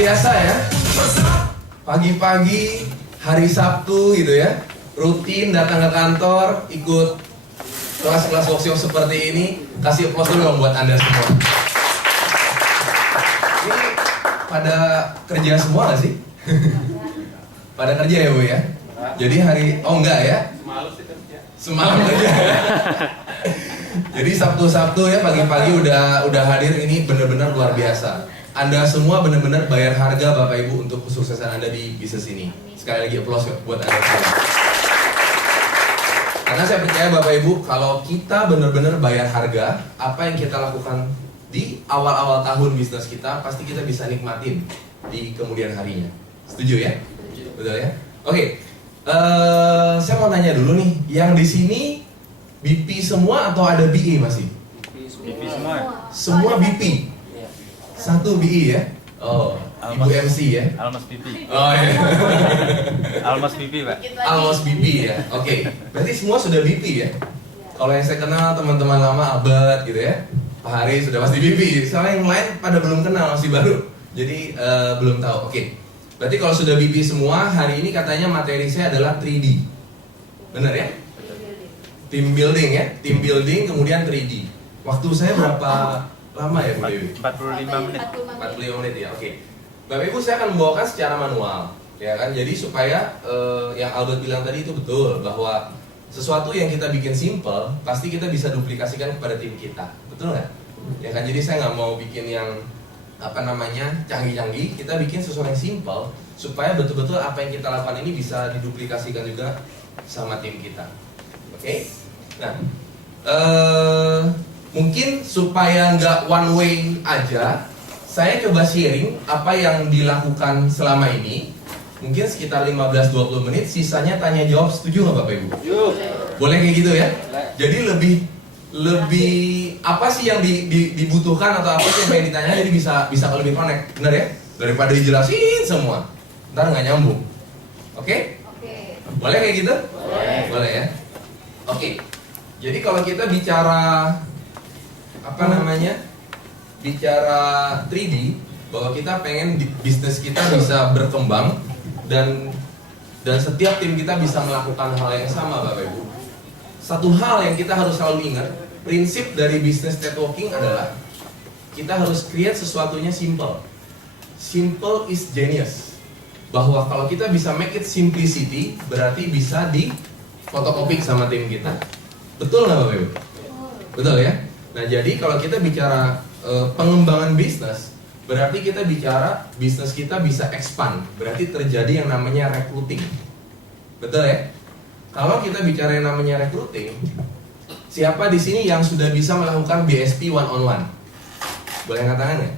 biasa ya. Pagi-pagi hari Sabtu gitu ya, rutin datang ke kantor, ikut kelas-kelas workshop seperti ini. Kasih applause dulu dong buat Anda semua. Ini pada kerja semua gak sih? Pada kerja ya Bu ya? Jadi hari, oh enggak ya? Semalam kerja. Jadi Sabtu-Sabtu ya pagi-pagi udah hadir, ini benar-benar luar biasa. Anda semua benar-benar bayar harga Bapak Ibu untuk kesuksesan Anda di bisnis ini. Sekali lagi applause buat Anda semua. Karena saya percaya Bapak Ibu, kalau kita benar-benar bayar harga, apa yang kita lakukan di awal-awal tahun bisnis kita, pasti kita bisa nikmatin di kemudian harinya. Setuju ya? Betul ya? Oke. Saya mau nanya dulu nih, yang di sini BP semua atau ada BE masih? BP semua. Semua BP. Satu BE ya? Oh, Ibu MC ya? Almas BP. Oh iya. Almas BP, Pak. Almas BP ya. Oke. Berarti semua sudah BP ya? Kalau yang saya kenal teman-teman lama Abad gitu ya, Pak Hari sudah pasti BP. Soalnya yang lain pada belum kenal, masih baru. Jadi belum tahu. Oke. Berarti kalau sudah BP semua, hari ini katanya materi saya adalah 3D. Benar ya? Team building ya? Team building kemudian 3D. Waktu saya berapa lama ya Bu Dewi? 45 menit. 45 menit ya, oke. Bapak Ibu saya akan membawakan secara manual, ya kan? Jadi supaya yang Albert bilang tadi itu betul, bahwa sesuatu yang kita bikin simple, pasti kita bisa duplikasikan kepada tim kita, betul nggak? Ya kan? Jadi saya nggak mau bikin yang canggih-canggih, kita bikin sesuatu yang simple supaya betul-betul apa yang kita lakukan ini bisa diduplikasikan juga sama tim kita. Oke? Nah, mungkin supaya nggak one way aja, saya coba sharing apa yang dilakukan selama ini. Mungkin sekitar 15-20 menit, sisanya tanya jawab. Setuju nggak Bapak Ibu? Boleh kayak gitu ya? Jadi lebih apa sih yang dibutuhkan atau apa sih yang pengen ditanya, jadi bisa lebih connect, benar ya? Daripada dijelasin semua, ntar nggak nyambung. Oke? Boleh kayak gitu? Boleh ya? Oke. Jadi kalau kita bicara bicara 3D, bahwa kita pengen bisnis kita bisa berkembang dan setiap tim kita bisa melakukan hal yang sama Bapak Ibu. Satu hal yang kita harus selalu ingat, prinsip dari bisnis networking adalah kita harus create sesuatunya simple. Simple is genius. Bahwa kalau kita bisa make it simplicity, berarti bisa di fotokopik sama tim kita. Betul nggak Bapak Ibu? Betul ya? Nah jadi kalau kita bicara pengembangan bisnis, berarti kita bicara bisnis kita bisa expand. Berarti terjadi yang namanya recruiting. Betul ya? Kalau kita bicara yang namanya recruiting, siapa di sini yang sudah bisa melakukan BSP one on one? Boleh angkat tangan ya?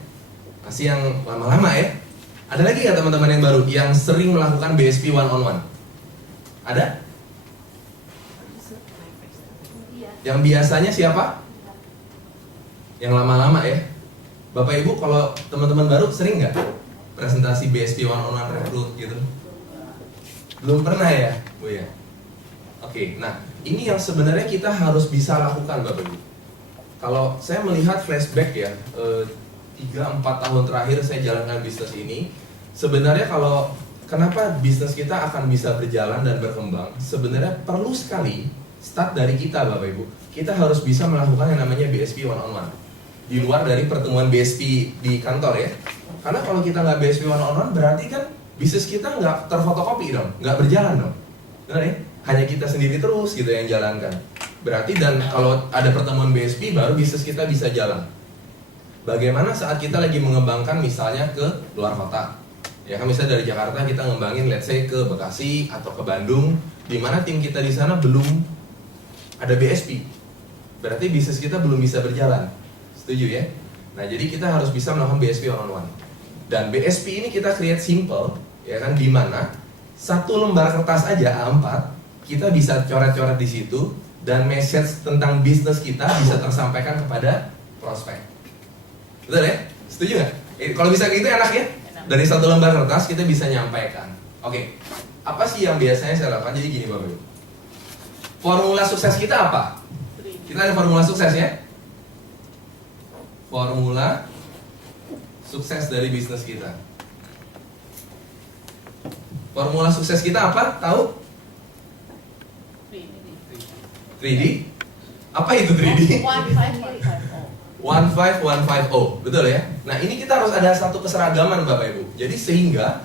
Masih yang lama-lama ya? Ada lagi nggak teman-teman yang baru yang sering melakukan BSP one on one? Ada? Yang biasanya siapa? Yang lama-lama ya? Bapak Ibu kalau teman-teman baru sering nggak presentasi BSP one on one recruit gitu? Belum pernah ya Bu ya? Oke, nah ini yang sebenarnya kita harus bisa lakukan Bapak Ibu. Kalau saya melihat flashback ya, 3-4 tahun terakhir saya jalankan bisnis ini, sebenarnya kalau kenapa bisnis kita akan bisa berjalan dan berkembang, sebenarnya perlu sekali start dari kita Bapak Ibu. Kita harus bisa melakukan yang namanya BSP one on one di luar dari pertemuan BSP di kantor ya. Karena kalau kita nggak BSP one on one, berarti kan bisnis kita nggak terfotokopi dong, nggak berjalan dong, benar ya? Hanya kita sendiri terus gitu yang jalankan. Berarti dan kalau ada pertemuan BSP baru bisnis kita bisa jalan. Bagaimana saat kita lagi mengembangkan misalnya ke luar kota? Ya kan misalnya dari Jakarta kita ngembangin let's say ke Bekasi atau ke Bandung, di mana tim kita di sana belum ada BSP. Berarti bisnis kita belum bisa berjalan. Setuju ya? Nah, jadi kita harus bisa melakukan BSP one on one. Dan BSP ini kita create simple, ya kan, di mana satu lembar kertas aja A4 kita bisa coret-coret di situ dan message tentang bisnis kita bisa tersampaikan kepada prospek. Betul ya? Setuju nggak? Kalau bisa gitu enak ya? Dari satu lembar kertas kita bisa nyampaikan. Oke, apa sih yang biasanya saya lakukan? Jadi gini Bapak Ibu. Formula sukses kita apa? Kita ada formula sukses ya? Formula sukses dari bisnis kita. Formula sukses kita apa? Tahu? 3D? Apa itu 3D? 15150, betul ya? Nah ini kita harus ada satu keseragaman Bapak Ibu. Jadi sehingga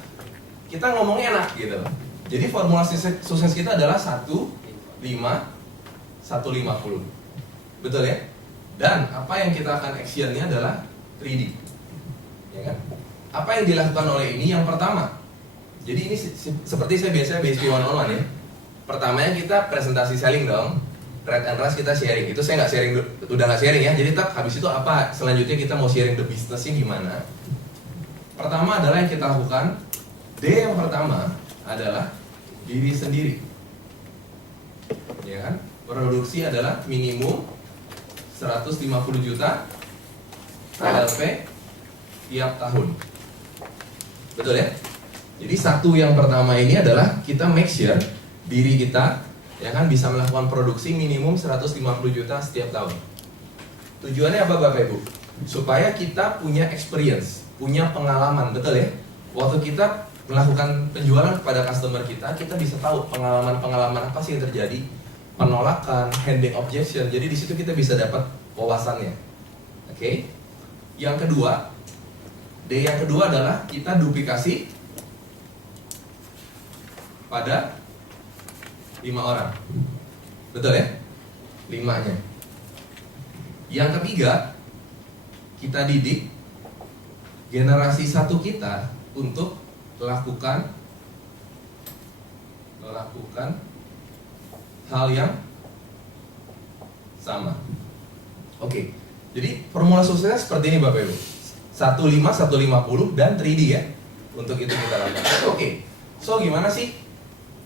kita ngomongnya enak gitu. Jadi formula sukses kita adalah 15150, betul ya? Dan apa yang kita akan actionnya adalah 3D, ya kan? Apa yang dilakukan oleh ini? Yang pertama, jadi ini seperti saya biasa BSP one-on-one ya. Pertamanya kita presentasi selling dong. Red and Rush kita sharing, itu saya nggak sharing, udah nggak sharing ya. Jadi tak habis itu apa? Selanjutnya kita mau sharing the businessnya gimana? Pertama adalah yang kita lakukan, D yang pertama adalah diri sendiri, ya kan? Produksi adalah minimum 150 juta KLP tiap tahun, betul ya? Jadi satu yang pertama ini adalah kita make sure diri kita ya kan bisa melakukan produksi minimum 150 juta setiap tahun. Tujuannya apa Bapak Ibu? Supaya kita punya experience, punya pengalaman, betul ya? Waktu kita melakukan penjualan kepada customer kita bisa tahu pengalaman-pengalaman apa sih yang terjadi, penolakan, handling objection. Jadi di situ kita bisa dapat wawasannya. Oke? Yang kedua, D yang kedua adalah kita duplikasi pada 5 orang, betul ya? 5-nya. Yang ketiga, kita didik generasi 1 kita untuk melakukan hal yang sama. Oke. Jadi formula suksesnya seperti ini Bapak Ibu. 15, 150 dan 3D ya. Untuk itu kita lakukan. Oke. So gimana sih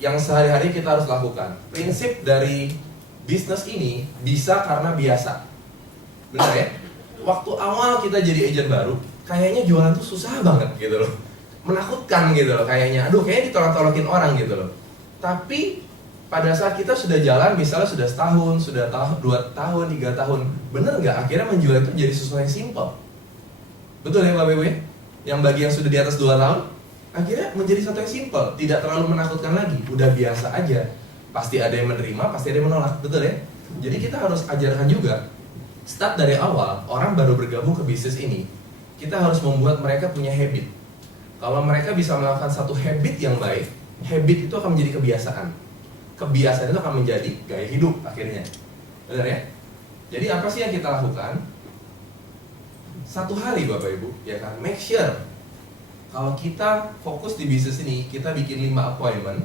yang sehari-hari kita harus lakukan? Prinsip dari bisnis ini bisa karena biasa. Benar ya? Waktu awal kita jadi agent baru, kayaknya jualan tuh susah banget gitu loh. Menakutkan gitu loh kayaknya. Aduh, kayaknya ditolak-tolakin orang gitu loh. Tapi pada saat kita sudah jalan, misalnya sudah setahun, sudah 2 tahun, 3 tahun, bener nggak? Akhirnya menjual itu jadi sesuatu yang simple. Betul ya Bapak Ibu ya? Yang bagi yang sudah di atas 2 tahun, akhirnya menjadi sesuatu yang simple, tidak terlalu menakutkan lagi, udah biasa aja. Pasti ada yang menerima, pasti ada yang menolak, betul ya? Jadi kita harus ajarkan juga, start dari awal, orang baru bergabung ke bisnis ini, kita harus membuat mereka punya habit. Kalau mereka bisa melakukan satu habit yang baik, habit itu akan menjadi kebiasaan. Kebiasaan itu akan menjadi gaya hidup akhirnya. Benar ya? Jadi apa sih yang kita lakukan? 1 hari Bapak Ibu, ya kan? Make sure kalau kita fokus di bisnis ini, kita bikin 5 appointment,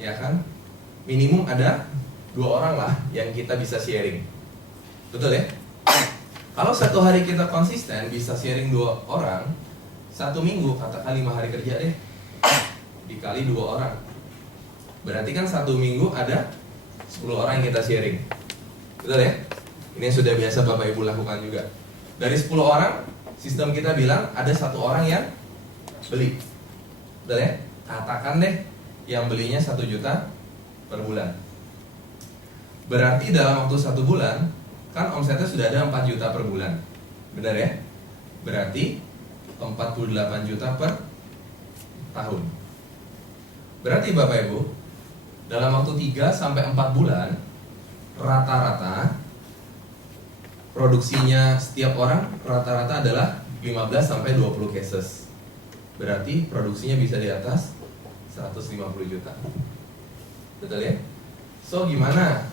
ya kan? Minimum ada 2 orang lah yang kita bisa sharing. Betul ya? Kalau 1 hari kita konsisten bisa sharing 2 orang, 1 minggu katakan 5 hari kerja deh, dikali 2 orang, berarti kan 1 minggu ada 10 orang yang kita sharing. Betul ya? Ini yang sudah biasa Bapak Ibu lakukan juga. Dari 10 orang, sistem kita bilang ada 1 orang yang beli. Betul ya? Katakan deh yang belinya 1 juta per bulan. Berarti dalam waktu 1 bulan kan omsetnya sudah ada 4 juta per bulan. Benar ya? Berarti 48 juta per tahun. Berarti Bapak Ibu, dalam waktu 3 sampai 4 bulan rata-rata produksinya setiap orang rata-rata adalah 15 sampai 20 cases. Berarti produksinya bisa di atas 150 juta. Betul ya? So gimana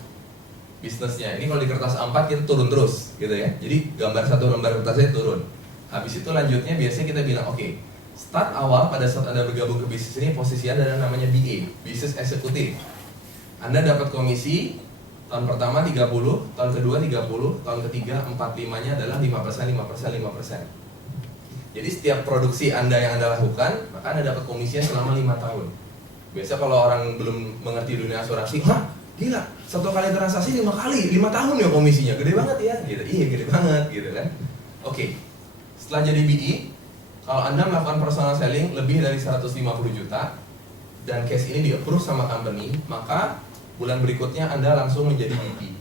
bisnisnya? Ini kalau di kertas A4 kita turun terus gitu ya. Jadi gambar 1 lembar kertasnya turun. Habis itu lanjutnya biasanya kita bilang oke, start awal pada saat Anda bergabung ke bisnis ini posisi Anda adalah namanya BA, Business Executive. Anda dapat komisi tahun pertama 30, tahun kedua 30, tahun ketiga 45-nya adalah 5%, 5%, 5%. Jadi setiap produksi Anda yang Anda lakukan, maka Anda dapat komisinya selama 5 tahun. Biasa kalau orang belum mengerti dunia asuransi, hah? Gila, 1 kali transaksi 5 kali, 5 tahun ya komisinya, gede banget ya gitu. Iya gede banget gitu kan. Oke, setelah jadi BE, kalau Anda melakukan personal selling lebih dari 150 juta dan case ini di-approve sama company, maka bulan berikutnya Anda langsung menjadi BP.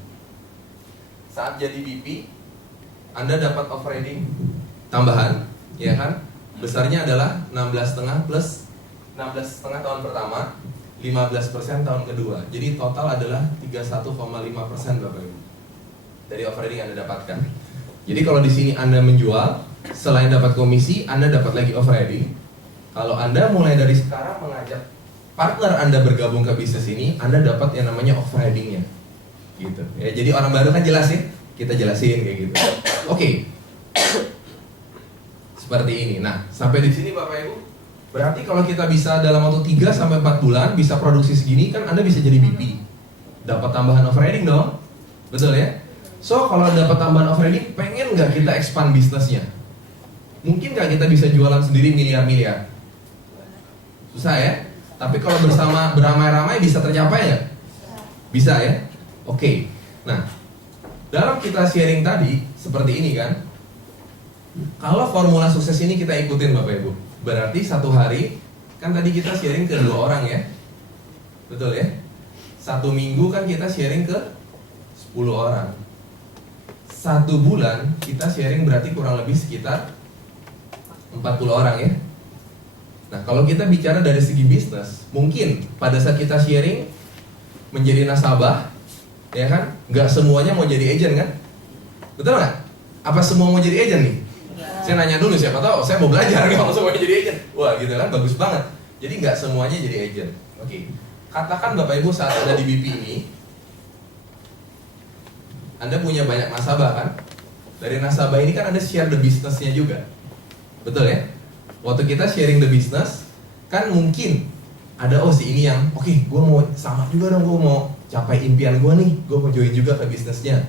Saat jadi BP, Anda dapat overriding tambahan, ya kan? Besarnya adalah 16,5 plus 16,5 tahun pertama, 15% tahun kedua. Jadi total adalah 31,5% Bapak Ibu dari overriding yang Anda dapatkan. Jadi kalau di sini Anda menjual, selain dapat komisi, Anda dapat lagi overriding. Kalau Anda mulai dari sekarang mengajak partner Anda bergabung ke bisnis ini, Anda dapat yang namanya overridingnya. Gitu. Ya, jadi orang baru kan jelas ya, kita jelasin kayak gitu. Oke. Seperti ini. Nah, sampai di sini Bapak Ibu, berarti kalau kita bisa dalam waktu 3 sampai 4 bulan bisa produksi segini, kan Anda bisa jadi BP. Dapat tambahan overriding dong. Betul ya? So, kalau dapat tambahan overriding, pengen nggak kita expand bisnisnya? Mungkin nggak kita bisa jualan sendiri miliar-miliar? Susah ya? Tapi kalau bersama beramai-ramai bisa tercapai nggak? Bisa ya? Oke. Nah, dalam kita sharing tadi, seperti ini kan, kalau formula sukses ini kita ikutin Bapak Ibu, berarti satu hari, kan tadi kita sharing ke 2 orang ya. Betul ya? 1 minggu kan kita sharing ke 10 orang. 1 bulan kita sharing berarti kurang lebih sekitar 40 orang ya. Nah, kalau kita bicara dari segi bisnis, mungkin pada saat kita sharing menjadi nasabah, ya kan? Nggak semuanya mau jadi agent kan? Betul nggak? Apa semua mau jadi agent nih? Saya nanya dulu, siapa tahu saya mau belajar kalau semuanya jadi agent. Wah gitu kan, bagus banget. Jadi nggak semuanya jadi agent. Oke. Katakan Bapak Ibu saat ada di BP ini, Anda punya banyak nasabah kan? Dari nasabah ini kan Anda share the business-nya juga. Betul ya? Waktu kita sharing the business, kan mungkin ada si ini yang oke, gue mau sama juga dong, gue mau capai impian gue nih, gue mau join juga ke bisnisnya.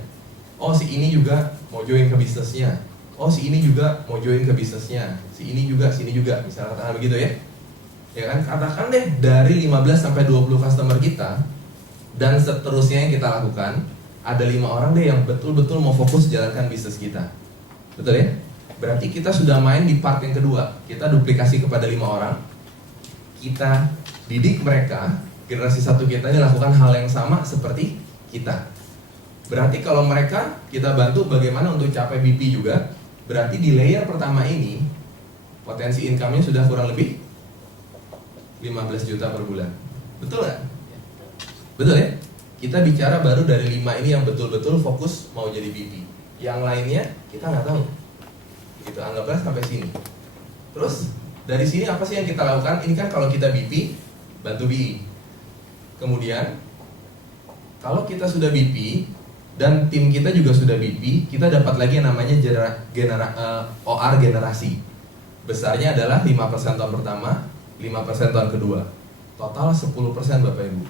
Oh si ini juga mau join ke bisnisnya. Oh si ini juga mau join ke bisnisnya. Si ini juga, sini juga. Misalnya katakan begitu ya. Ya kan, katakan deh dari 15 sampai 20 customer kita dan seterusnya yang kita lakukan, ada 5 orang deh yang betul-betul mau fokus jalankan bisnis kita. Betul ya? Berarti kita sudah main di part yang kedua. Kita duplikasi kepada 5 orang. Kita didik mereka, generasi 1 kita ini lakukan hal yang sama seperti kita. Berarti kalau mereka kita bantu bagaimana untuk capai BP juga, berarti di layer pertama ini potensi income-nya sudah kurang lebih 15 juta per bulan. Betul nggak? Betul ya? Kita bicara baru dari 5 ini yang betul-betul fokus mau jadi BP. Yang lainnya kita nggak tahu. Gitu, anggaplah sampai sini. Terus dari sini apa sih yang kita lakukan? Ini kan kalau kita BP, bantu BI. Kemudian kalau kita sudah BP dan tim kita juga sudah BP, kita dapat lagi yang namanya OR generasi. Besarnya adalah 5% tahun pertama, 5% tahun kedua. Total 10% Bapak Ibu.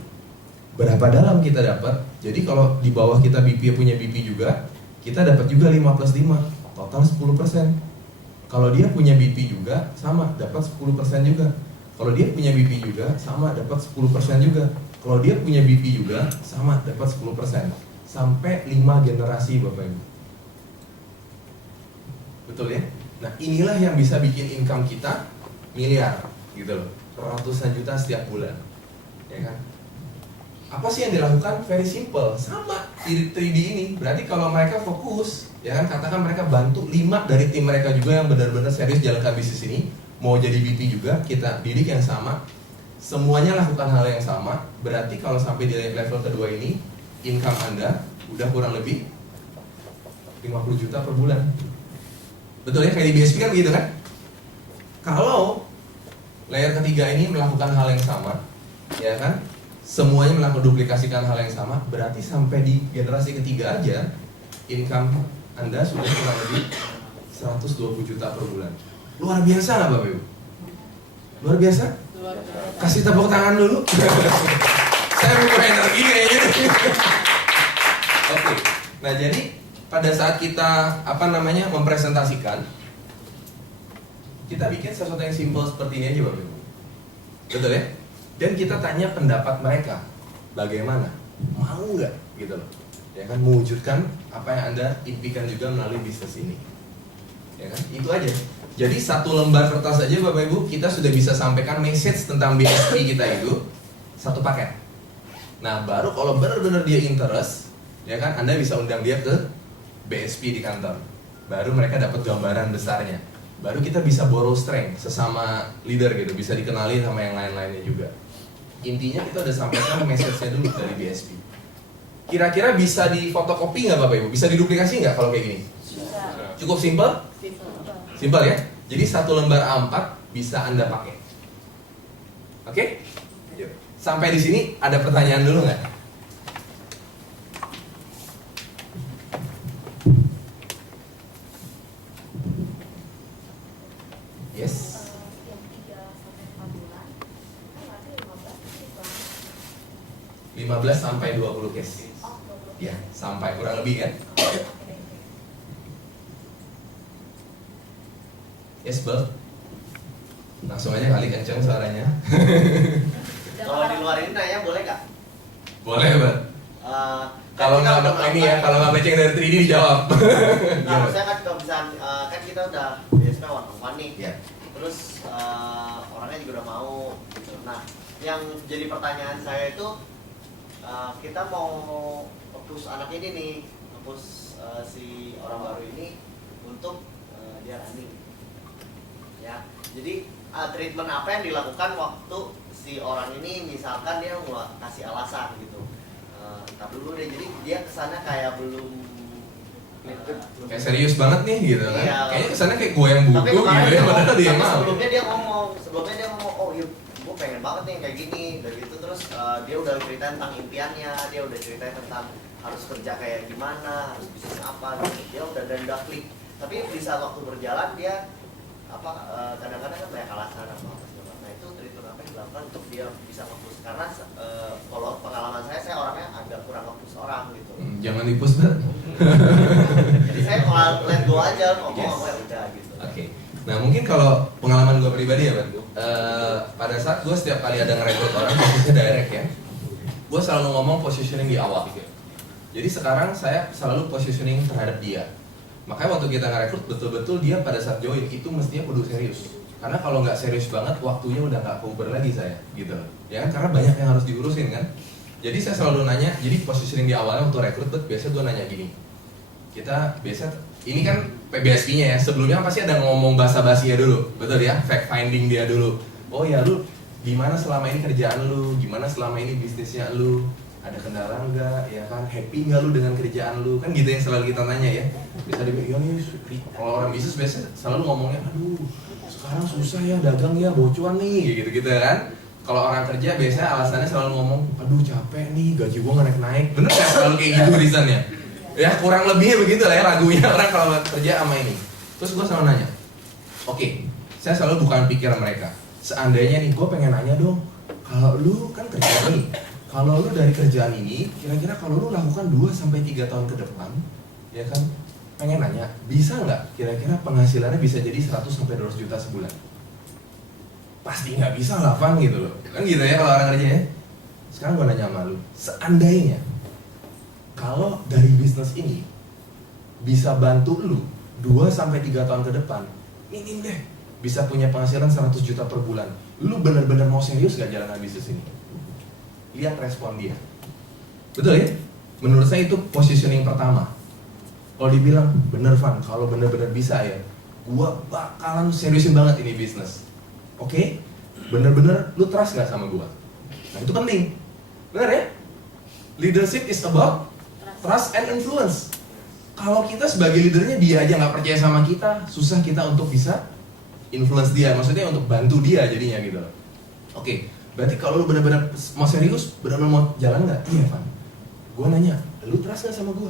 Berapa dalam kita dapat? Jadi kalau di bawah kita BP punya BP juga, kita dapat juga 5 plus 5, total 10%. Kalau dia punya BP juga, sama, dapat 10% juga. Kalau dia punya BP juga, sama, dapat 10% juga. Kalau dia punya BP juga, sama, dapat 10%. Sampai 5 generasi Bapak Ibu. Betul ya? Nah inilah yang bisa bikin income kita miliar gitu loh, ratusan juta setiap bulan. Ya kan? Apa sih yang dilakukan? Very simple, sama 3D ini. Berarti kalau mereka fokus, ya kan, katakan mereka bantu 5 dari tim mereka juga yang benar-benar serius jalankan bisnis ini, mau jadi BP juga, kita didik yang sama, semuanya lakukan hal yang sama. Berarti kalau sampai di level kedua ini, income Anda udah kurang lebih 50 juta per bulan. Betul ya, kayak di BSP kan begitu kan? Kalau layer ketiga ini melakukan hal yang sama, ya kan, semuanya melakukan duplikasikan hal yang sama, berarti sampai di generasi ketiga aja income Anda sudah kurang lebih 120 juta per bulan. Luar biasa nggak Bapak Ibu? Luar biasa? Kasih tepuk tangan dulu. Saya butuh energi kayaknya. Oke. Nah jadi pada saat kita mempresentasikan, kita bikin sesuatu yang simple seperti ini aja Bapak Ibu. Betul ya? Dan kita tanya pendapat mereka, bagaimana? Mau nggak? Gitu loh. Ya kan, mewujudkan apa yang Anda impikan juga melalui bisnis ini. Ya kan? Itu aja. Jadi 1 lembar kertas aja Bapak Ibu, kita sudah bisa sampaikan message tentang BSP kita itu 1 paket. Nah, baru kalau benar-benar dia interest, ya kan, Anda bisa undang dia ke BSP di kantor. Baru mereka dapat gambaran besarnya. baru kita bisa borrow strength sesama leader gitu, bisa dikenali sama yang lain-lainnya juga. Intinya kita udah sampaikan message-nya dulu dari BSP. Kira-kira bisa difotokopi nggak Bapak Ibu? Bisa diduplikasi nggak kalau kayak gini? Cukup simple? Simple ya? Jadi satu lembar A4 bisa Anda pakai. Oke? Yuk. Sampai di sini ada pertanyaan dulu nggak? Yes? Yang 3-4 bulan, kan berarti 15 15 sampai 20 case. Oh, 20. Ya, sampai kurang lebih kan? Yes, Bel. Langsung aja kali kenceng suaranya. Kalau di luar ini nanya boleh nggak? Boleh, Bel. Kalau nggak ini ya, kalau nggak matching dari 3D dijawab. Nah, maksudnya kan kalau misalnya kan kita udah BSP one-on-one nih. Ya. Terus orangnya juga udah mau gitu. Nah, yang jadi pertanyaan saya itu kita mau push anak ini nih, push si orang baru ini untuk dia running. Ya. Jadi treatment apa yang dilakukan waktu si orang ini misalkan dia mau kasih alasan gitu. Ntar dulu deh, jadi dia kesana kayak belum Kayak serius banget nih gitu kan. Iya. Kayaknya kesannya kayak gue yang butuh gitu ya, padahal dia yang mau. sebelumnya dia ngomong, oh iya, gue pengen banget nih kayak gini, dan gitu terus dia udah ceritain tentang impiannya, dia udah ceritain tentang harus kerja kayak gimana, harus bisnis apa, gitu. Dia udah klik. Tapi di saat waktu berjalan dia kadang-kadang kan banyak alasan apa segala. Nah itu treatment apa yang dilakukan untuk dia bisa nge-push, karena kalau pengalaman saya orangnya agak kurang nge-push orang gitu. Jangan dipus banget. Jadi saya malah let go aja, ngomong Yes. ya udah gitu. Oke. Nah mungkin kalau pengalaman gue pribadi ya Bang, pada saat gue setiap kali ada ngerekrut orang, khususnya direct ya, gue selalu ngomong positioning di awal. Jadi sekarang saya selalu positioning terhadap dia. Makanya waktu kita ngerekrut betul-betul dia pada saat join itu mestinya kudu serius. Karena kalau nggak serius banget, waktunya udah nggak cover lagi saya, gitu. Ya kan? Karena banyak yang harus diurusin kan. Jadi saya selalu nanya, jadi positioning di awalnya untuk rekrut, biasa gue nanya gini. Kita biasa, ini kan PBSP-nya ya, sebelumnya pasti ada ngomong basa-basinya dulu, betul ya? Fact finding dia dulu. Oh ya lu, gimana selama ini kerjaan lu? Gimana selama ini bisnisnya lu? Ada kendala nggak? Ya kan, happy nggak lu dengan kerjaan lu? Kan gitu yang selalu kita tanya ya. Bisa dibilang, iya nih, kalau orang bisnis biasa selalu ngomongnya, aduh, sekarang susah ya dagang ya, bocuan nih, gitu-gitu kan. Kalau orang kerja biasanya alasannya selalu ngomong, aduh capek nih, gaji gua nggak naik-naik. Bener nggak selalu kayak gitu reasonnya? Ya kurang lebihnya begitu lah ya lagunya orang kalau kerja sama ini. Terus gua selalu nanya, oke, saya selalu bukan pikiran mereka. Seandainya nih, gua pengen nanya dong, kalau lu kan kerja nih, kalau lu dari kerjaan ini, kira-kira kalau lu lakukan 2-3 tahun ke depan, ya kan, pengen nanya, bisa nggak kira-kira penghasilannya bisa jadi 100-200 juta sebulan? Pasti nggak bisa lah, Van, gitu loh. Kan gitu ya kalau orang kerja ya. Sekarang gue nanya sama lu, seandainya kalau dari bisnis ini bisa bantu lu 2-3 tahun ke depan, minim deh bisa punya penghasilan 100 juta per bulan, lu bener-bener mau serius gak jalanan bisnis ini? Lihat respon dia. Betul ya? Menurut saya itu positioning pertama. Kalau dibilang, bener Van, kalau bener-bener bisa ya, gua bakalan seriusin banget ini bisnis. Oke? Bener-bener lu trust gak sama gua? Nah itu penting. Bener ya? Leadership is about trust and influence. Kalau kita sebagai leadernya dia aja gak percaya sama kita, susah kita untuk bisa influence dia. Maksudnya untuk bantu dia jadinya gitu. Oke, berarti kalau lu bener-bener mau serius, bener-bener mau jalan gak? Iya Van. Gua nanya, lu trust gak sama gua?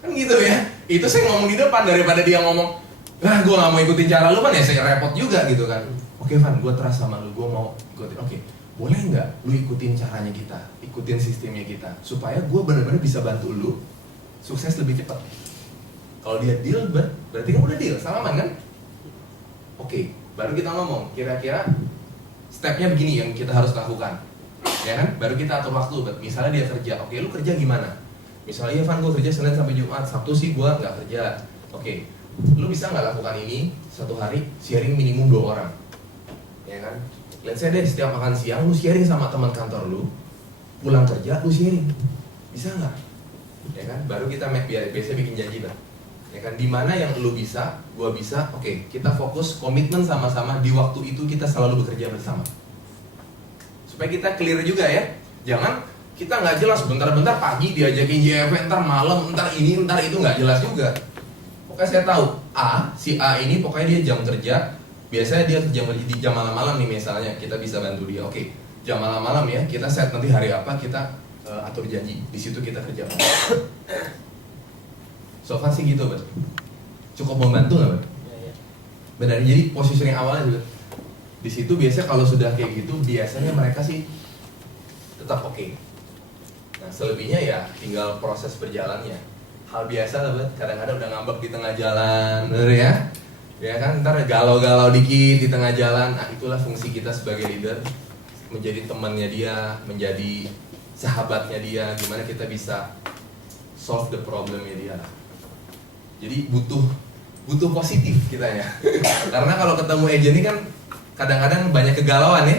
Kan gitu ya. Itu saya ngomong di depan daripada dia ngomong, ah gue gak mau ikutin cara lu kan ya saya repot juga gitu kan. Oke Van, gue trust sama lu, gue mau ikutin. Oke, boleh nggak lu ikutin caranya kita, ikutin sistemnya kita, supaya gue benar-benar bisa bantu lu sukses lebih cepat. Kalau dia deal, berarti kan udah deal, salaman kan? Oke, baru kita ngomong, kira-kira stepnya begini yang kita harus lakukan, ya kan? Baru kita atur waktu. Misalnya dia kerja, oke lu kerja gimana? Misalnya, ya Van, gue kerja Senin sampai Jumat, Sabtu sih gue nggak kerja. Oke, lu bisa nggak lakukan ini satu hari sharing minimum 2 orang, ya kan? Let's say deh setiap makan siang lu sharing sama teman kantor lu, pulang kerja lu sharing, bisa nggak? Ya kan? Baru kita biasa bikin janji Bang. Ya kan, dimana yang lu bisa, gua bisa, oke, kita fokus komitmen sama-sama di waktu itu kita selalu bekerja bersama. Supaya kita clear juga ya, jangan kita nggak jelas bentar-bentar pagi diajakin JFW, ntar malam, ntar ini, ntar itu, nggak jelas juga. Pokoknya saya tahu si A ini pokoknya dia jam kerja, biasanya dia di jam malam-malam nih misalnya, kita bisa bantu dia. Oke, jam malam-malam ya, kita set nanti hari apa, kita atur janji, di situ kita kerja. So far sih gitu, Bet. Cukup membantu nggak, Bet? Benar, jadi positioning awalnya juga di situ biasanya kalau sudah kayak gitu, biasanya mereka sih tetap oke. Nah, selebihnya ya tinggal proses berjalannya. Hal biasa lah, Bet. Kadang-kadang udah ngambek di tengah jalan, bener ya? Ya kan, ntar galau-galau dikit di tengah jalan. Nah, itulah fungsi kita sebagai leader, menjadi temannya dia, menjadi sahabatnya dia, gimana kita bisa solve the problemnya dia. Jadi butuh positif kitanya. Karena kalau ketemu agent ini kan kadang-kadang banyak kegalauan ya.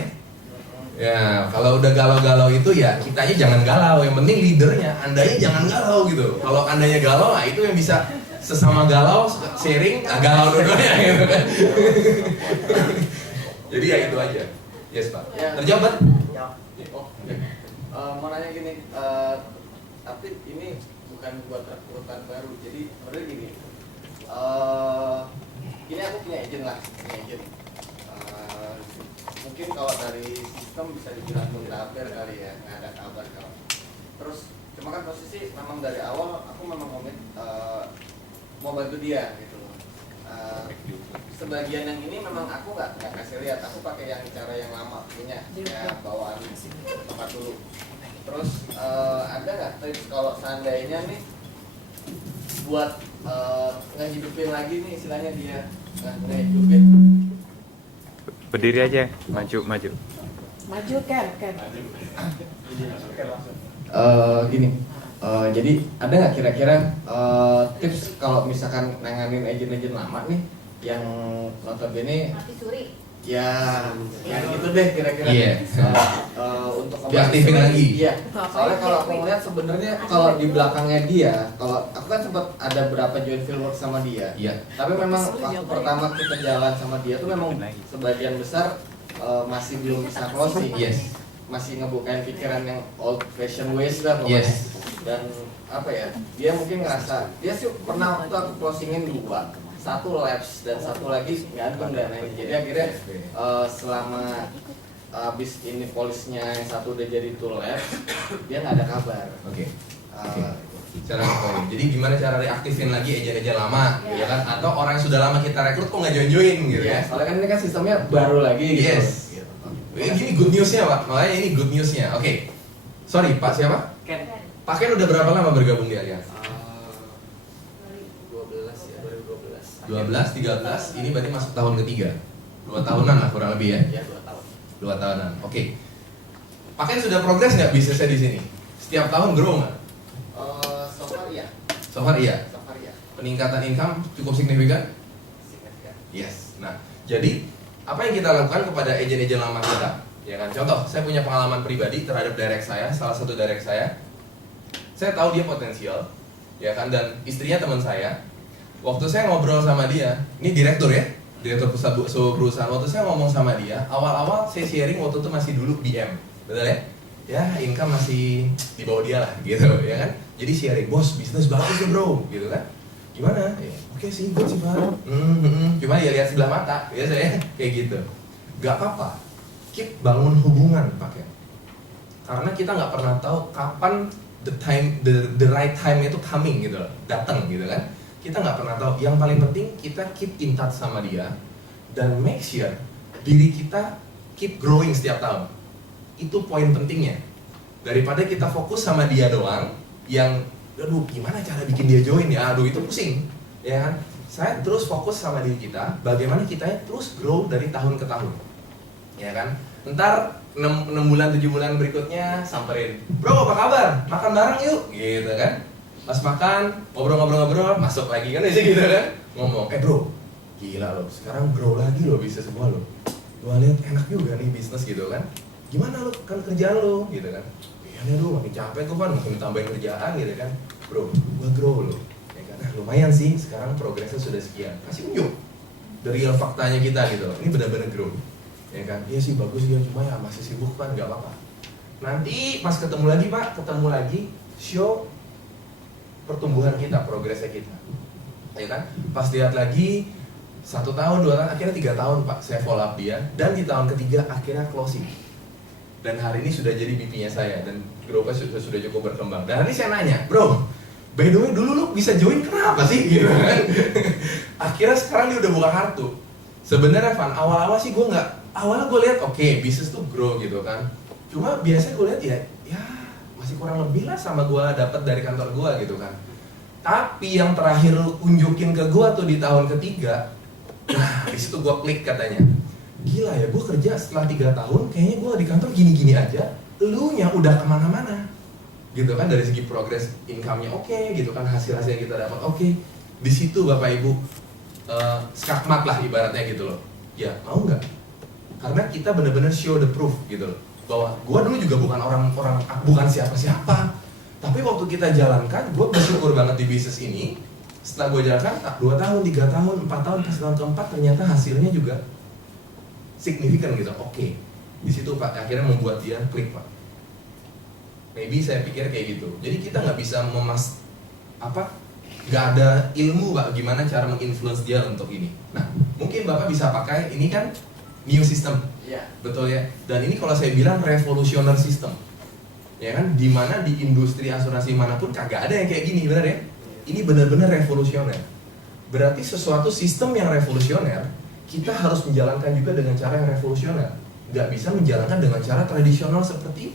Ya, kalau udah galau-galau itu ya kitanya jangan galau, yang penting leadernya, andanya jangan galau gitu. Kalau andanya galau, nah itu yang bisa sesama galau, sharing, galau dua-duanya gitu kan. Jadi ya itu aja. Yes, Pak. Ya. Terjawab? Ya. Oh, mau nanya gini, tapi ini bukan buat rekrutan baru. Jadi sebenarnya gini, ini aku punya agent lah, mungkin kalau dari sistem bisa dibilang muntaber kali ya, nggak ada kabar kalau. Terus cuma kan posisi memang dari awal aku memang komit mau bantu dia gitu loh. Sebagian yang ini memang aku nggak kasih lihat, aku pakai yang cara yang lama punya, ya bawaan tempat dulu. Terus ada nggak tips kalau seandainya nih buat ngehidupin lagi nih istilahnya dia ngehidupin. Berdiri aja, maju. Maju Ken. Gini, jadi ada nggak kira-kira tips kalau misalkan nanganin agent-agent lama nih yang notabene Mati suri. ya gitu deh kira-kira. Iya. Untuk Diaktifin lagi. Iya. Soalnya kalau aku ngeliat sebenarnya kalau di belakangnya dia, kalau aku kan sempat ada berapa joint fieldwork sama dia. Iya. Tapi memang waktu pertama kita jalan sama dia tuh memang sebagian besar masih belum bisa closing. Yes. Masih ngebukain pikiran yang old fashion ways lah pokoknya. Yes. Dan apa ya, dia mungkin ngerasa, dia sih pernah waktu aku closingin 2, satu lapse dan satu lagi gantung dan lain. Jadi akhirnya selama abis ini polisnya yang satu udah jadi tuh lapse, dia nggak ada kabar. Oke. Cara poin. Jadi gimana cara reaktifin lagi agent-agent lama, ya kan? Atau orang yang sudah lama kita rekrut kok nggak join gitu ya? Soalnya kan ini kan sistemnya baru lagi gitu. Yes. Ini good newsnya, Pak. Makanya ini good newsnya. Oke. Sorry, Pak siapa? Ken. Pak Ken udah berapa lama bergabung di Allianz? 12 ya, 2012. 12, 13. Ini berarti masuk tahun ketiga. 2 tahunan lah kurang lebih ya. Ya 2 tahun. 2 tahunan. Oke. Pak Ken sudah progres nggak bisnisnya di sini? Setiap tahun grow nggak? So far iya. So far iya. So far iya. Peningkatan income cukup signifikan? Signifikan. Yes. Nah, jadi apa yang kita lakukan kepada agent-agent lama kita? Ya kan, contoh, saya punya pengalaman pribadi terhadap direct saya, salah satu direct saya. Saya tahu dia potensial, ya kan, dan istrinya teman saya. Waktu saya ngobrol sama dia, ini direktur ya, direktur pusat sebuah perusahaan. Waktu saya ngomong sama dia, awal-awal saya sharing waktu itu masih dulu BM, betul ya? Ya, income masih di bawah dia lah, gitu, ya kan? Jadi sharing, bos, bisnis bagus ya bro, gitu kan? Gimana? Ya, oke sih, good sih Pak. Cuma ya lihat sebelah mata, biasanya kayak gitu. Gak apa-apa, keep bangun hubungan pakai. Karena kita nggak pernah tahu kapan the right time itu coming gitu loh, datang gitu kan. Kita nggak pernah tahu. Yang paling penting kita keep in touch sama dia dan make sure diri kita keep growing setiap tahun. Itu poin pentingnya. Daripada kita fokus sama dia doang, yang aduh gimana cara bikin dia join ya, aduh itu pusing, ya kan? Saya terus fokus sama diri kita, bagaimana kita terus grow dari tahun ke tahun, ya kan? Ntar 6 bulan 7 bulan berikutnya samperin, bro apa kabar? Makan bareng yuk, gitu kan? Pas makan, ngobrol-ngobrol, masuk lagi kan, gitu kan? Ngomong, bro, gila lo, sekarang grow lagi lo bisa semua lo. Gua lihat enak juga nih bisnis gitu kan? Gimana lo kan kerjaan lo, gitu kan? Iya lo makin capek tuh kan, makin tambahin kerjaan gitu kan? Bro, gua grow lo, ya kan? nah lumayan sih sekarang progresnya sudah sekian, kasih unjuk dari real faktanya kita gitu loh. Ini benar-benar grow, ya kan? Iya sih bagus ya, cuma ya masih sibuk kan, nggak apa-apa. Nanti pas ketemu lagi Pak, ketemu lagi, show pertumbuhan kita, progresnya kita, ya kan? Pas lihat lagi 1 tahun, 2 tahun, akhirnya 3 tahun Pak, saya follow up dia, dan di tahun ketiga akhirnya closing. Dan hari ini sudah jadi BP-nya saya, dan grupnya sudah cukup berkembang. Dan hari ini saya nanya, bro, by the way dulu lu bisa join kenapa sih? Gitu kan? Akhirnya sekarang dia udah buka kartu. Sebenarnya Van, awal-awal sih gue nggak, awalnya gue lihat oke, bisnis tuh grow gitu kan. Cuma biasanya gue lihat ya masih kurang lebih lah sama gue dapat dari kantor gue gitu kan. Tapi yang terakhir lu unjukin ke gue tuh di tahun ketiga, nah di situ gue klik katanya. Gila ya, gue kerja setelah 3 tahun, kayaknya gue di kantor gini-gini aja, elunya udah kemana-mana gitu kan, dari segi progres income-nya oke, gitu kan, hasil-hasil yang kita dapat oke. Di situ Bapak Ibu skakmat lah ibaratnya gitu loh. Ya, mau nggak? Karena kita benar-benar show the proof gitu loh, bahwa gue dulu juga bukan siapa-siapa. Tapi waktu kita jalankan, gue bersyukur banget di bisnis ini. Setelah gue jalankan 2 tahun, 3 tahun, 4 tahun, pas tahun keempat ternyata hasilnya juga signifikan gitu. Oke. Di situ Pak akhirnya membuat dia klik Pak. Maybe saya pikir kayak gitu. Jadi kita nggak bisa nggak ada ilmu Pak gimana cara menginfluence dia untuk ini. Nah, mungkin Bapak bisa pakai ini kan new system. Iya. Betul ya. Dan ini kalau saya bilang revolusioner system. Ya kan, dimana di industri asuransi manapun kagak ada yang kayak gini, benar ya? Ini benar-benar revolusioner. Berarti sesuatu sistem yang revolusioner, kita harus menjalankan juga dengan cara yang revolusioner. Nggak bisa menjalankan dengan cara tradisional seperti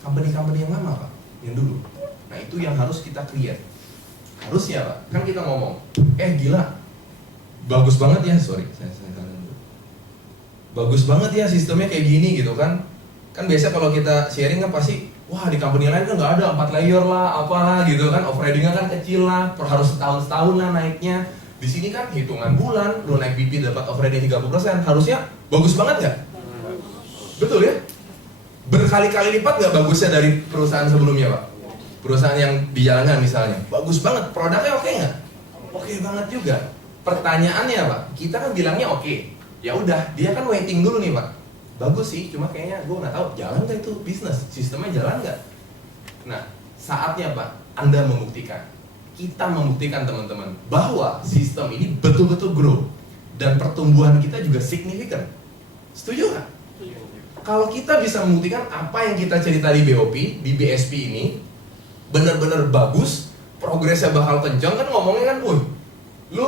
company-company yang lama Pak, yang dulu. Nah itu yang harus kita create. Harusnya Pak, kan kita ngomong, gila, bagus banget ya, sorry, saya dulu. Bagus banget ya sistemnya kayak gini gitu kan. Kan biasa kalau kita sharing kan pasti, wah di company lain kan nggak ada 4 layer lah, apalah gitu kan, overridingnya kan kecil lah, harus setahun lah naiknya. Di sini kan hitungan bulan, lu naik BP dapat overriding 30%, harusnya bagus banget nggak? Betul ya? Berkali-kali lipat nggak bagusnya dari perusahaan sebelumnya Pak? Perusahaan yang dijalankan misalnya, bagus banget, produknya oke nggak? Oke banget juga. Pertanyaannya Pak, kita kan bilangnya oke. Ya udah, dia kan waiting dulu nih Pak. Bagus sih, cuma kayaknya gue nggak tahu jalan nggak itu bisnis, sistemnya jalan nggak? Nah, saatnya Pak, Anda membuktikan. Kita membuktikan teman-teman bahwa sistem ini betul-betul grow dan pertumbuhan kita juga signifikan. Setuju nggak? Kalau kita bisa membuktikan apa yang kita cerita di BOP, di BSP ini benar-benar bagus, progresnya bakal kencang kan ngomongnya kan, lu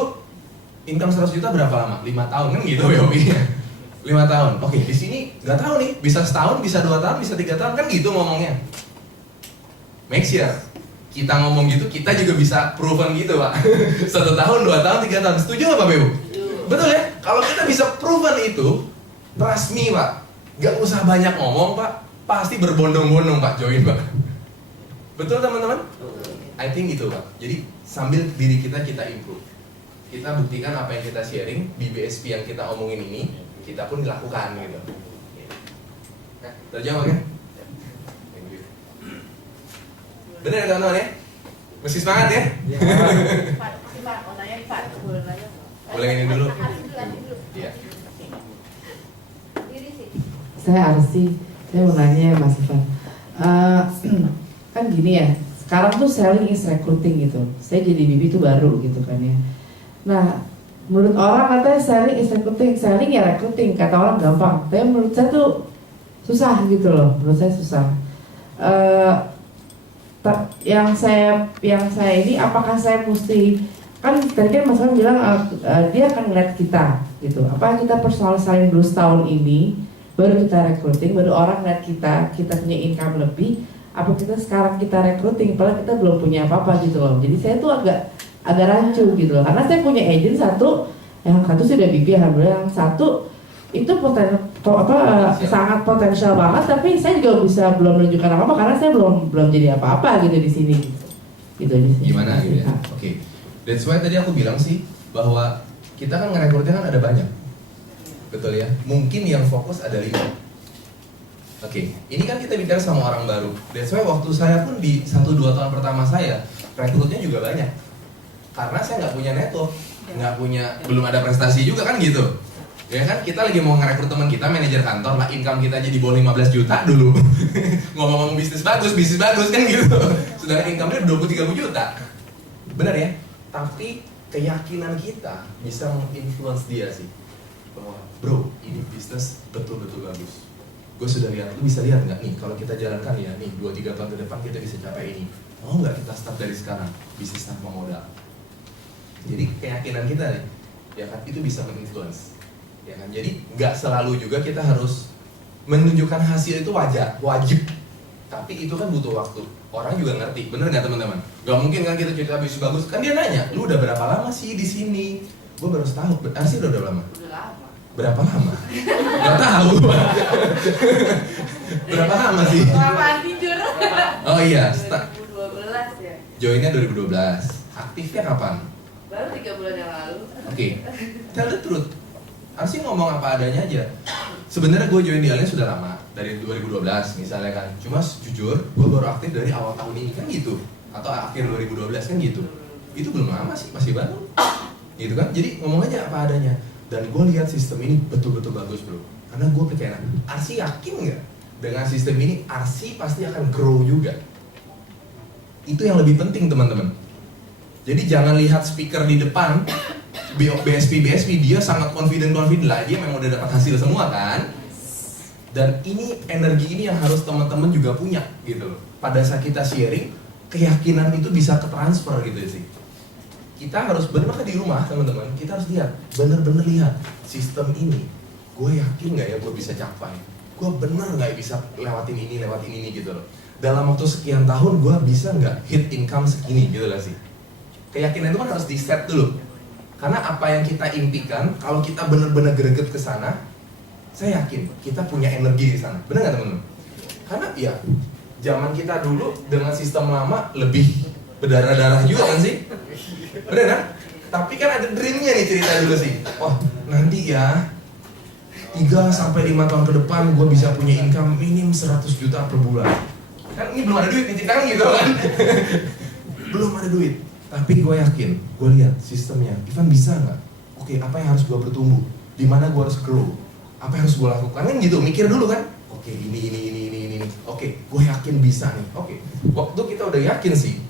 income 100 juta berapa lama? 5 tahun kan gitu BOP-nya. 5 tahun. Oke, di sini nggak tahu nih, bisa setahun, bisa 2 tahun, bisa 3 tahun kan gitu ngomongnya. Make sure kita ngomong gitu, kita juga bisa proven gitu Pak. 1 tahun, 2 tahun, 3 tahun. Setuju nggak Pak Ibu? Betul ya? Kalau kita bisa proven itu, trust me Pak, nggak usah banyak ngomong Pak, pasti berbondong-bondong Pak join Pak. Betul teman-teman? I think itu Pak. Jadi sambil diri kita improve, kita buktikan apa yang kita sharing di BSP yang kita omongin ini, kita pun dilakukan gitu. Terjawab kan? Bener ya teman-teman ya? Mesti semangat ya? Pak, mau nanya nih Pak, boleh nanya? Boleh ini dulu. Dulu. Iya. Diri sih. Saya Arsi, saya mau nanya Mas Ivan. Kan gini ya, sekarang tuh selling is recruiting gitu. Saya jadi BB itu baru gitu kan ya. Nah, menurut orang katanya selling is recruiting, selling ya recruiting, kata orang gampang. Tapi menurut saya tuh susah gitu loh, menurut saya susah. Yang saya ini apakah saya mesti, kan tadi kan Mas Ivan bilang dia akan ngeliat kita gitu. Apa kita personal selling dulu setahun ini, baru kita recruiting, baru orang ngeliat kita punya income lebih. Apa kita sekarang kita recruiting, padahal kita belum punya apa-apa gitu loh. Jadi saya tuh agak rancu gitu loh, karena saya punya agent yang satu sudah BP alhamdulillah, yang satu itu sangat potensial banget, tapi saya juga belum menunjukkan apa-apa karena saya belum jadi apa-apa gitu di sini. Gitu di sini. Gimana gitu ya? Oke. That's why tadi aku bilang sih bahwa kita kan ngerekrutnya kan ada banyak. Betul ya? Mungkin yang fokus ada 5. Oke, ini kan kita bicara sama orang baru. That's why waktu saya pun di 1-2 tahun pertama saya, rekrutnya juga banyak. Karena saya nggak punya network, belum ada prestasi juga kan gitu. Ya kan, kita lagi mau ngerekrut teman kita, manajer kantor lah, income kita aja di bawah 15 juta dulu. Ngomong-ngomong bisnis bagus kan gitu. Sedangkan income-nya 20-30 juta. Benar ya? Tapi keyakinan kita bisa menginfluence dia sih. Bahwa, bro, ini bisnis betul-betul bagus. Gue sudah lihat, lu bisa lihat nggak nih, kalau kita jalankan ya, nih 2-3 tahun ke depan kita bisa capai ini. Mau nggak kita start dari sekarang, bisnis tanpa modal? Jadi keyakinan kita nih, ya kan, itu bisa menginfluence. Ya kan, jadi nggak selalu juga kita harus menunjukkan hasil itu wajib. Tapi itu kan butuh waktu. Orang juga ngerti, bener nggak teman-teman? Gak mungkin kan kita cerita bisnis bagus, kan dia nanya, lu udah berapa lama sih di sini? Gue baru setahun, Arsi udah berapa lama? Udah lama. Berapa lama? Gak tahu. Berapa lama sih? Apaan tidur? Oh iya, 2012 ya. joinnya 2012. Aktifnya kapan? Baru 3 bulan yang lalu. Oke, tell the truth. Arsi ngomong apa adanya aja. Sebenarnya gue join di Allianz sudah lama, dari 2012 misalnya kan. Cuma jujur, gue baru aktif dari awal tahun ini kan gitu, atau akhir 2012 kan gitu. Itu belum lama sih, masih baru. Gitu kan? Jadi ngomong aja apa adanya. Dan gue lihat sistem ini betul-betul bagus bro. Karena gue percaya, Arsi yakin nggak dengan sistem ini Arsi pasti akan grow juga. Itu yang lebih penting teman-teman. Jadi jangan lihat speaker di depan. BSP dia sangat confident lah, dia memang udah dapat hasil semua kan. Dan ini energi ini yang harus teman-teman juga punya gitu loh. Pada saat kita sharing, keyakinan itu bisa ke transfer gitu sih. Kita harus benar di rumah teman-teman, kita harus lihat, bener-bener lihat sistem ini. Gue yakin nggak ya gue bisa capai? Gue bener nggak bisa lewatin ini gitu loh. Dalam waktu sekian tahun gue bisa nggak hit income segini gitu lah sih. Keyakinan itu kan harus di set dulu. Karena apa yang kita impikan, kalau kita benar-benar greget ke sana, saya yakin kita punya energi di sana. Benar nggak teman-teman? Karena ya zaman kita dulu dengan sistem lama lebih berdarah-darah juga kan sih? Benar kan? Tapi kan ada dreamnya nih cerita dulu sih. Wah nanti ya 3-5 tahun ke depan gue bisa punya income minim 100 juta per bulan. Kan ini belum ada duit nih, cerita kan gitu kan? Belum ada duit. Tapi gue yakin, gue lihat sistemnya, Ivan bisa nggak? Oke, apa yang harus gue bertumbuh? Di mana gue harus grow? Apa yang harus gue lakukan? Kan gitu, mikir dulu kan? Oke, ini. Oke, gue yakin bisa nih. Oke, waktu kita udah yakin sih,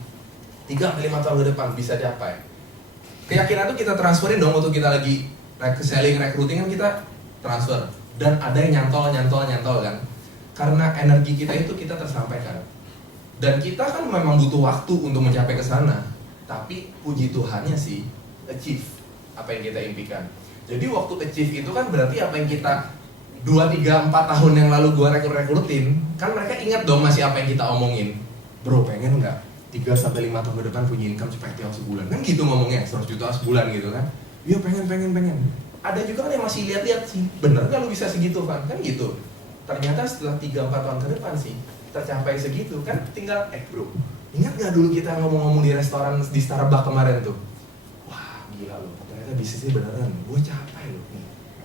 3-5 tahun ke depan bisa capai. Keyakinan itu kita transferin dong waktu kita lagi selling, recruiting kan kita transfer. Dan ada yang nyantol kan? Karena energi kita itu kita tersampaikan. Dan kita kan memang butuh waktu untuk mencapai ke sana. Tapi puji Tuhannya sih achieve apa yang kita impikan. Jadi waktu achieve itu kan berarti apa yang kita 2-3-4 tahun yang lalu gua rekrutin, kan mereka ingat dong masih apa yang kita omongin. Bro, pengen nggak 3-5 tahun ke depan punya income seperti yang sebulan? Kan gitu ngomongnya, 100 juta sebulan gitu kan. Iya pengen. Ada juga kan yang masih lihat-lihat sih, bener nggak lu bisa segitu kan? Kan gitu. Ternyata setelah 3-4 tahun ke depan sih tercapai segitu kan, tinggal bro, ingat gak dulu kita ngomong-ngomong di restoran di Starbucks kemarin tuh? Wah gila loh, ternyata bisnisnya beneran, gue capai loh.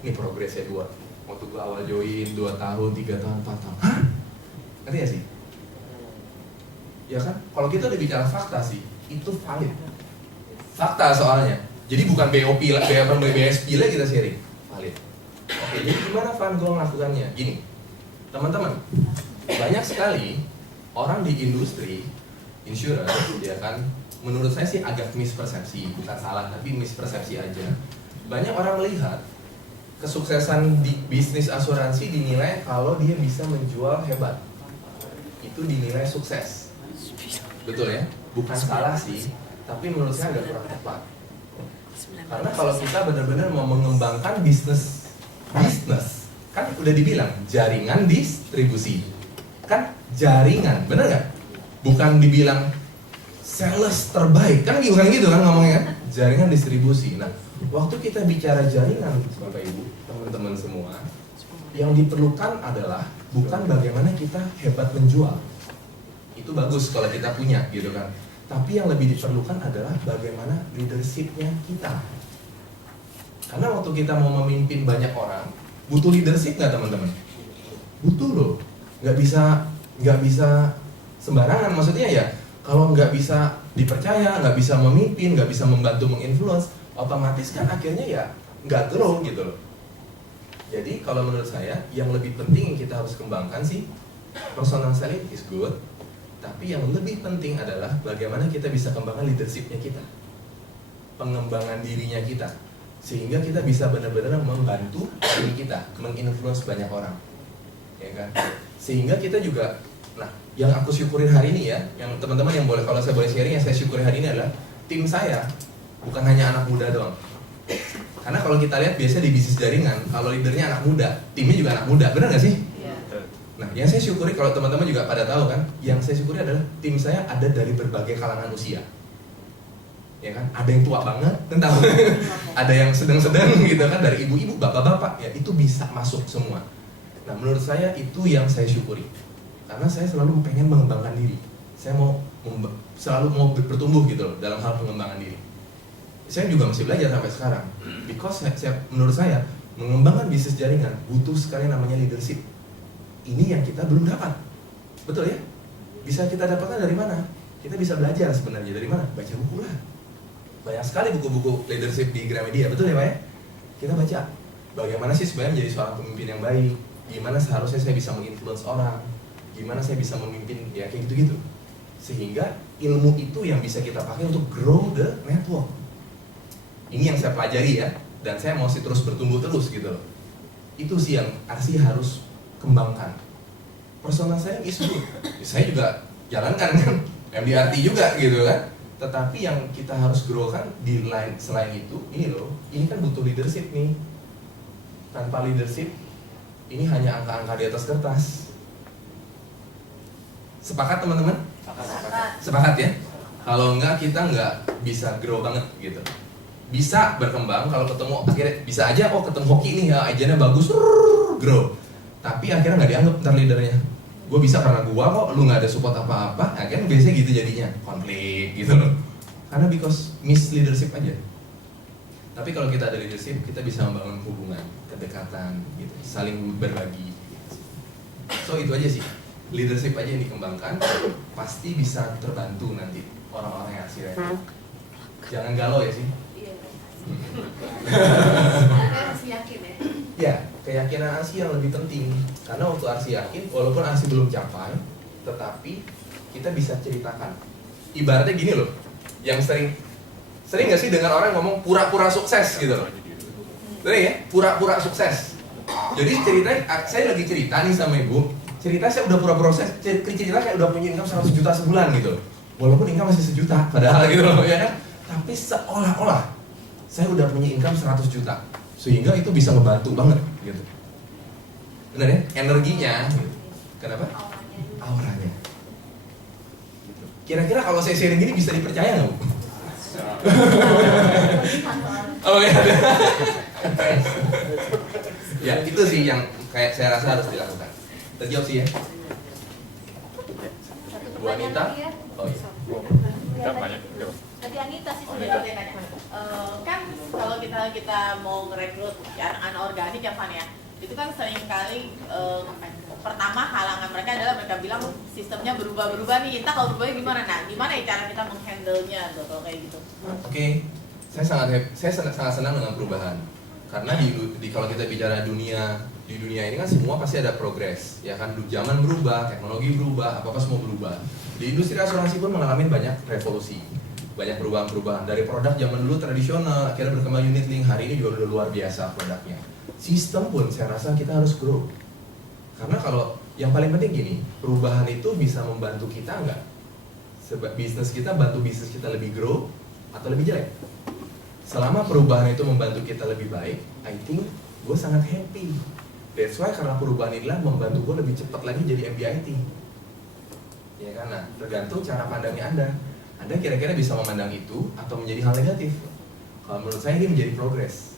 Ini progresnya 2. Waktu gue awal join 2 tahun, 3 tahun, 4 tahun. Hah? Ngerti gak sih? Ya kan? Kalau kita udah bicara fakta sih, itu valid. Fakta soalnya. Jadi bukan BOP lah, BSP lah kita sharing. Valid. Oke, jadi gimana Van gue melakukannya? Gini, teman-teman, banyak sekali orang di industri insurance, ya kan, menurut saya sih agak mispersepsi, bukan salah tapi mispersepsi aja. Banyak orang melihat kesuksesan di bisnis asuransi dinilai kalau dia bisa menjual hebat, itu dinilai sukses. Betul ya? Bukan salah sih, tapi menurut saya agak kurang tepat. Karena kalau kita benar-benar mau mengembangkan bisnis, kan udah dibilang jaringan distribusi, kan jaringan, bener nggak? Bukan dibilang sales terbaik, kan bukan gitu kan ngomongnya kan? Jaringan distribusi. Nah, waktu kita bicara jaringan, Bapak Ibu, teman-teman semua, yang diperlukan adalah bukan bagaimana kita hebat menjual. Itu bagus kalau kita punya, gitu kan. Tapi yang lebih diperlukan adalah bagaimana leadership-nya kita. Karena waktu kita mau memimpin banyak orang, butuh leadership nggak teman-teman? Butuh loh. Nggak bisa sembarangan. Maksudnya ya, Kalau nggak bisa dipercaya, nggak bisa memimpin, nggak bisa membantu menginfluence, otomatis kan akhirnya ya nggak grow gitu loh. Jadi kalau menurut saya yang lebih penting yang kita harus kembangkan sih, personal selling is good, tapi yang lebih penting adalah bagaimana kita bisa kembangkan leadership-nya kita, pengembangan dirinya kita, sehingga kita bisa benar-benar membantu diri kita, menginfluence banyak orang, ya kan? Sehingga kita juga, nah, yang aku syukurin hari ini ya, yang teman-teman yang boleh, kalau saya boleh sharing, yang saya syukurin hari ini adalah tim saya bukan hanya anak muda doang. Karena kalau kita lihat biasanya di bisnis jaringan, kalau leadernya anak muda, timnya juga anak muda, benar nggak sih? Iya. Nah, yang saya syukuri, kalau teman-teman juga pada tahu kan, yang saya syukuri adalah tim saya ada dari berbagai kalangan usia. Ya kan, ada yang tua banget, entah ada yang sedang-sedang gitu kan, dari ibu-ibu, bapak-bapak, ya itu bisa masuk semua. Nah, menurut saya itu yang saya syukuri, karena saya selalu pengen mengembangkan diri. Saya selalu mau bertumbuh gitu loh dalam hal pengembangan diri. Saya juga masih belajar sampai sekarang, because menurut saya mengembangkan bisnis jaringan butuh sekali namanya leadership. Ini yang kita belum dapat, betul ya? Bisa kita dapatkan dari mana? Kita bisa belajar sebenarnya dari mana? Baca buku lah. Banyak sekali buku-buku leadership di Gramedia, betul ya Pak ya? Kita baca bagaimana sih sebenarnya menjadi seorang pemimpin yang baik, gimana seharusnya saya bisa menginfluence orang, gimana saya bisa memimpin, ya kayak gitu-gitu. Sehingga ilmu itu yang bisa kita pakai untuk grow the network. Ini yang saya pelajari ya, dan saya masih terus bertumbuh terus gitu loh. Itu sih yang Arsi harus kembangkan. Personal saya is good. Saya juga jalankan kan, MDRT juga gitu kan. Tetapi yang kita harus grow kan di line selain itu, ini loh, ini kan butuh leadership nih. Tanpa leadership, ini hanya angka-angka di atas kertas. Sepakat teman-teman? Sepakat ya? Kalau enggak, kita enggak bisa grow banget gitu. Bisa berkembang kalau ketemu, akhirnya bisa aja, oh ketemu hoki nih ya, agennya bagus, grow. Tapi akhirnya nggak dianggap ntar leadernya. Gue bisa karena gue kok, lu nggak ada support apa-apa, akhirnya biasanya gitu jadinya, konflik gitu loh. Karena because miss leadership aja. Tapi kalau kita ada leadership, kita bisa membangun hubungan, kedekatan, gitu, saling berbagi. Gitu. So itu aja sih, leadership aja yang dikembangkan, pasti bisa terbantu nanti orang-orang yang akhirnya. Jangan galau ya sih. Saya masih yakin ya. Ya, keyakinan Arsi yang lebih penting. Karena waktu Arsi yakin, walaupun Arsi belum capai, tetapi kita bisa ceritakan. Ibaratnya gini loh, yang sering nggak sih dengar orang ngomong pura-pura sukses gitu loh. Sering ya, pura-pura sukses. Jadi ceritanya, saya lagi cerita nih sama ibu, cerita saya udah pura-pura sukses, cerita kayak udah punya income 100 juta sebulan gitu loh. Walaupun income masih 1 juta, padahal gitu loh ya kan. Tapi seolah-olah saya udah punya income 100 juta, sehingga itu bisa ngebantu banget gitu. Benar ya? Energinya gitu. Kenapa? Auranya gitu. Kira-kira kalau saya sharing gini bisa dipercaya nggak Bu? Oh ya. Ya itu sih yang kayak saya rasa harus dilakukan. Terjawab sih ya. Satu Bu pertanyaan Anita? lagi ya. Oh iya. Kita banyak. Tadi Anita sih Anita. sudah tanya. Kan kalau kita mau ngerekrut anak organik ya Van ya, itu kan sering kali pertama halangan mereka adalah mereka bilang sistemnya berubah-berubah nih, entah kalau berubah gimana. Nah, gimana ya cara kita menghandle-nya tuh kalau kayak gitu? Oke, saya sangat senang dengan perubahan. Karena kalau kita bicara dunia, di dunia ini kan semua pasti ada progres, ya kan? Zaman berubah, teknologi berubah, apa-apa semua berubah. Di industri asuransi pun mengalami banyak revolusi, banyak perubahan-perubahan. Dari produk zaman dulu tradisional, akhirnya berkembang unit link, hari ini juga udah luar biasa produknya. Sistem pun saya rasa kita harus grow. Karena kalau yang paling penting gini, perubahan itu bisa membantu kita nggak? Sebab bisnis kita, bantu bisnis kita lebih grow atau lebih jelek? Selama perubahan itu membantu kita lebih baik, I think gue sangat happy. That's why karena perubahan inilah membantu gue lebih cepat lagi jadi MBIT. Ya kan? Nah, tergantung cara pandangnya Anda. Anda kira-kira bisa memandang itu atau menjadi hal negatif? Kalau menurut saya ini menjadi progres.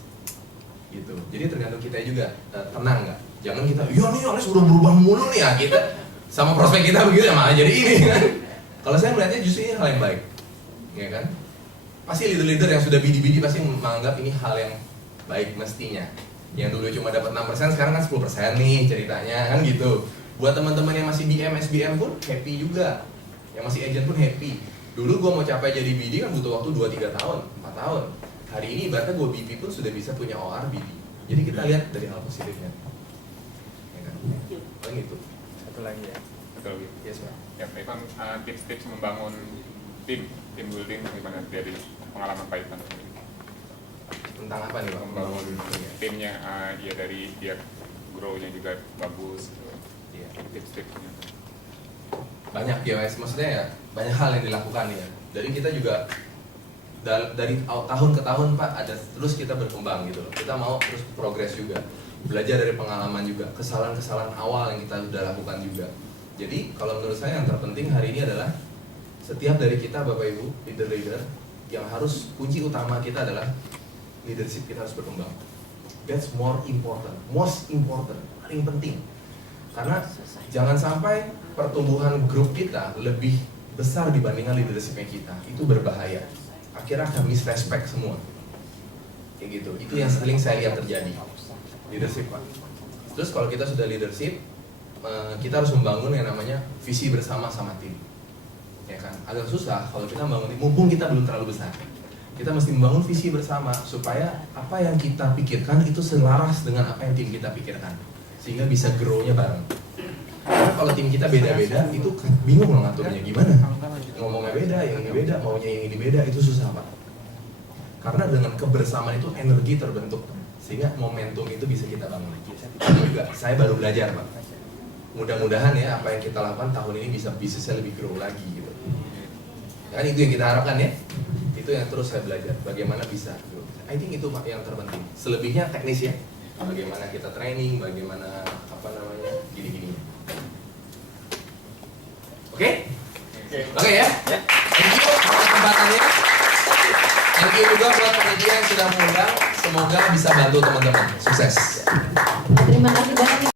Gitu. Jadi tergantung kita juga, tenang nggak? Jangan kita, iya nih Alex udah berubah mulu nih ya, kita sama prospek kita begitu ya malah jadi ini kan. Kalau saya melihatnya justru ini hal yang baik, ya kan? Pasti leader-leader yang sudah bidi-bidi pasti menganggap ini hal yang baik mestinya. Yang dulu cuma dapat 6%, sekarang kan 10% nih ceritanya kan gitu. Buat teman-teman yang masih BM, SBM pun happy juga. Yang masih agent pun happy. Dulu gue mau capai jadi BD kan butuh waktu 2-3 tahun, 4 tahun. Hari ini ibaratnya gue BP pun sudah bisa punya OR BD. Jadi kita lihat dari hal positifnya. Ya kan? Paling itu. Satu lagi ya. Betul. Yes, Pak. Ya, Pak Ivan, tips-tips membangun tim building gimana dari pengalaman Pak Ivan sendiri? Tentang apa nih Pak? Membangun timnya. timnya, ya dari dia grow-nya juga bagus, gitu. Iya. Tips-tipsnya. Banyak ya guys, maksudnya ya banyak hal yang dilakukan ya. Jadi kita juga dari tahun ke tahun Pak ada terus kita berkembang gitu loh. Kita mau terus progres juga, belajar dari pengalaman juga, kesalahan-kesalahan awal yang kita sudah lakukan juga. Jadi kalau menurut saya yang terpenting hari ini adalah setiap dari kita Bapak Ibu leader-leader yang harus kunci utama kita adalah leadership kita harus berkembang. That's more important, most important, paling penting. Karena jangan sampai pertumbuhan grup kita lebih besar dibandingkan leadershipnya kita. Itu berbahaya. Akhirnya akan misrespect semua. Kayak gitu. Itu yang sering saya lihat terjadi. Leadership Pak. Terus kalau kita sudah leadership, kita harus membangun yang namanya visi bersama sama tim. Ya kan? Agak susah kalau kita membangun tim, mumpung kita belum terlalu besar. Kita mesti membangun visi bersama supaya apa yang kita pikirkan itu selaras dengan apa yang tim kita pikirkan. Sehingga bisa grow-nya bareng. Karena kalau tim kita beda-beda, itu bingung loh ngaturnya gimana. Ngomongnya beda, yang ini beda, maunya yang ini beda, itu susah Pak. Karena dengan kebersamaan itu energi terbentuk, sehingga momentum itu bisa kita bangun. Itu juga saya baru belajar Pak. Mudah-mudahan ya apa yang kita lakukan tahun ini bisa bisnisnya lebih grow lagi gitu. Kan itu yang kita harapkan ya. Itu yang terus saya belajar, bagaimana bisa grow. I think itu Pak yang terpenting. Selebihnya teknis ya. Bagaimana kita training, bagaimana apa namanya gini-gini. Oke? Oke ya? Thank you atas kesempatannya. Thank you juga buat panitia yang sudah mengundang. Semoga bisa bantu teman-teman. Sukses. Terima kasih banyak.